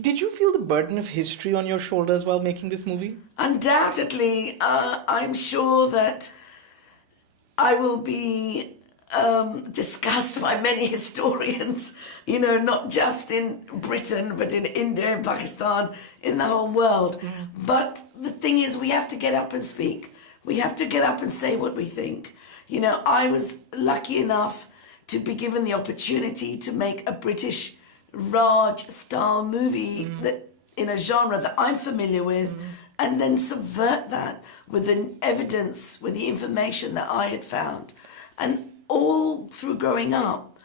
Did you feel the burden of history on your shoulders while making this movie? Undoubtedly, I'm sure that I will be discussed by many historians, not just in Britain, but in India and Pakistan, in the whole world. But the thing is, we have to get up and speak. We have to get up and say what we think. I was lucky enough to be given the opportunity to make a British Raj-style movie that in a genre that I'm familiar with, and then subvert that with the evidence, with the information that I had found. And all through growing up,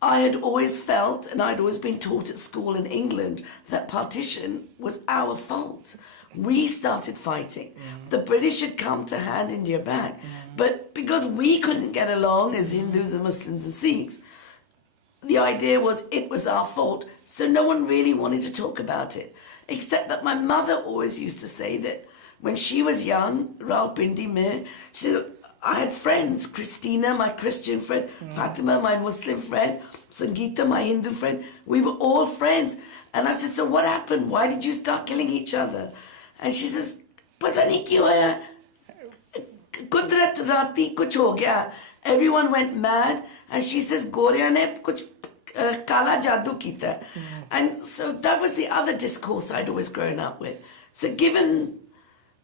I had always felt, and I'd always been taught at school in England, that partition was our fault. We started fighting. The British had come to hand India back. But because we couldn't get along as Hindus and Muslims and Sikhs, the idea was it was our fault. So no one really wanted to talk about it. Except that my mother always used to say that when she was young, Rawalpindi mein, she said, I had friends, Christina, my Christian friend, Fatima, my Muslim friend, Sangeeta, my Hindu friend. We were all friends. And I said, so what happened? Why did you start killing each other? And she says, Pata nahi kyun hoya? Kudrat rati kuch ho gaya. Everyone went mad. And she says, Gorya ne kuch kala jadoo kita. And so that was the other discourse I'd always grown up with. So given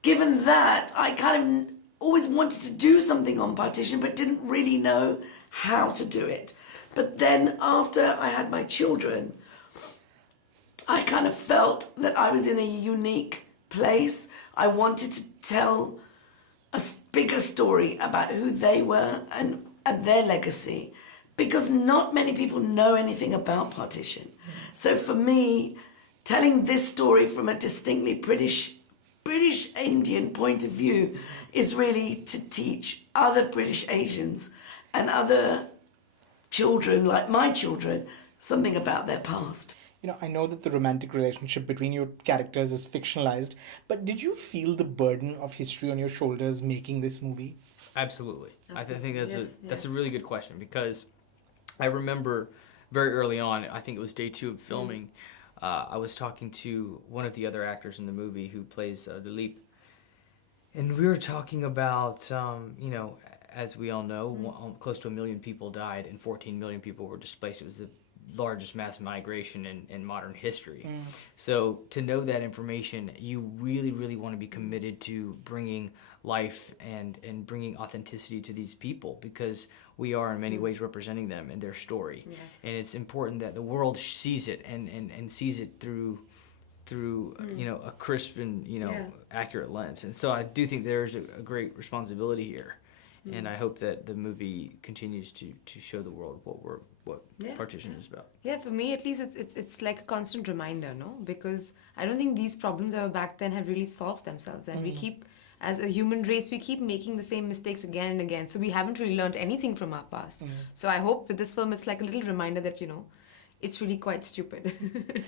that, I kind of always wanted to do something on partition, but didn't really know how to do it. But then after I had my children, I kind of felt that I was in a unique place. I wanted to tell a bigger story about who they were and their legacy, because not many people know anything about partition. So for me, telling this story from a distinctly British Indian point of view is really to teach other British Asians and other children, like my children, something about their past. I know that the romantic relationship between your characters is fictionalized, but did you feel the burden of history on your shoulders making this movie? Absolutely. I think that's Yes. a really good question, because I remember very early on, I think it was day 2 of filming, I was talking to one of the other actors in the movie who plays Dilip, and we were talking about, as we all know, close to 1 million people died and 14 million people were displaced. It was the largest mass migration in modern history. So to know that information, you really, really want to be committed to bringing life and bringing authenticity to these people, because we are in many ways representing them and their story. Yes. And it's important that the world sees it and sees it through a crisp and accurate lens. And so I do think there's a great responsibility here. And I hope that the movie continues to show the world what partition is about. Yeah, for me at least, it's like a constant reminder, no? Because I don't think these problems that were back then have really solved themselves, and we keep, as a human race, we keep making the same mistakes again and again. So we haven't really learned anything from our past. So I hope with this film, it's like a little reminder that it's really quite stupid.